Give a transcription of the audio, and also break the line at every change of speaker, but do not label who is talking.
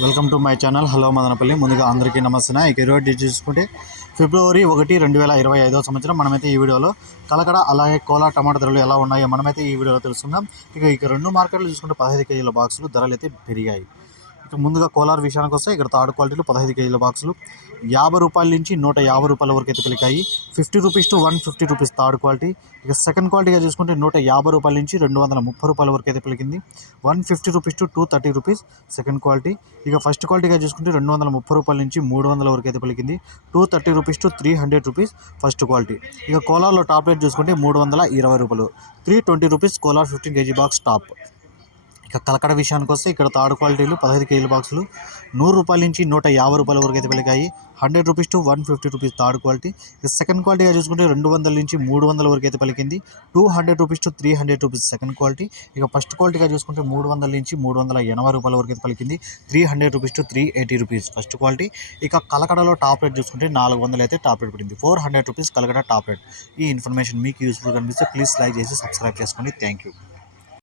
Welcome to my channel hello Madanapalle ముందుగా అందరికీ నమస్తే. ఇక ఈరోజు చూసుకుంటే ఫిబ్రవరి ఒకటి రెండు వేల ఇరవై ఐదో సంవత్సరం మనమైతే ఈ వీడియోలో కలకడ అలాగే కోలా టమాటా ధరలు ఎలా ఉన్నాయో మనమైతే ఈ వీడియోలో తెలుసుకుందాం. ఇక ఇక రెండు మార్కెట్లు చూసుకుంటే పదహైదు కేజీల బాక్సులు ధరలు అయితే పెరిగాయి. ముందుగా కోలార్ విషయానికి వస్తే ఇక్కడ థర్డ్ క్వాలిటీలు పదహైదు కేజీల బాక్సులు. యాభై రూపాయల నుంచి నూట యాభై రూపాయల వరకు అయితే పెరిగాయి fifty rupees to one fifty rupees third quality. ఇక సెకండ్ క్వాలిటీగా చూసుకుంటే నూట యాభై రూపాయల నుంచి రెండు వందల ముప్పై రూపాయల వరకు అయితే పెరిగింది one fifty rupees to two thirty rupees second quality. ఇక ఫస్ట్ క్వాలిటీగా చూసుకుంటే రెండు వందల ముప్పై రూపాయల నుంచి మూడు వందల వరకు అయితే పలికింది. Two thirty rupees to three hundred rupees first quality. ఇక కోలార్లో టాప్ రేట్ చూసుకుంటే మూడు వందల ఇరవై రూపాయలు. Three twenty rupees Kolar fifteen KG box top. ఇక కలకడ విషయానికి వస్తే ఇక్కడ థర్డ్ క్వాలిటీలు పదహైదు కేజీల బాక్సులు. నూరు రూపాయల నుంచి నూట యాభై రూపాయల వరకు అయితే వెలిగాయి hundred rupees to one fifty rupees third quality. ఇక సెకండ్ క్వాలిటీగా చూసుకుంటే రెండు వందల నుంచి మూడు వందల వరకు అయితే పలికింది. Two hundred rupees to three hundred rupees second quality. ఇక ఫస్ట్ క్వాలిటీగా చూసుకుంటే మూడు వందల నుంచి మూడు వందల ఎనభై రూపాయల వరకు అయితే పలికింది. Three hundred rupees to three eighty rupees first quality. ఇక కలకడలో టాప్ రేట్ చూసుకుంటే నాలుగు వందలు అయితే టాప్ రేట్ పడింది. Four hundred rupees Kalakada top rate. ఈ ఇన్ఫర్మేషన్ మీకు యూస్ఫుల్ కనిపిస్తే ప్లీజ్ లైక్ చేసి సబ్స్క్రైబ్ చేసుకోండి. Thank you.